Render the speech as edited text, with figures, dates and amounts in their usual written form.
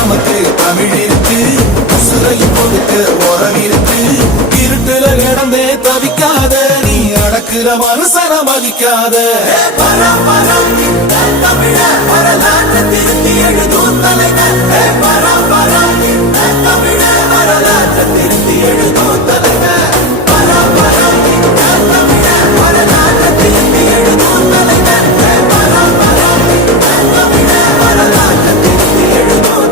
நமக்கு தமிழ் இருக்கு, உசுரையும் கொடுக்க உறவு இருக்கு. இருட்டுல கிடந்தே தவிக்காத, நீ அடக்குற மனுஷன மதிக்காத. பரம் பரம் தமிழ வரலாற்று திருத்தி எழுதும் தலைவர்.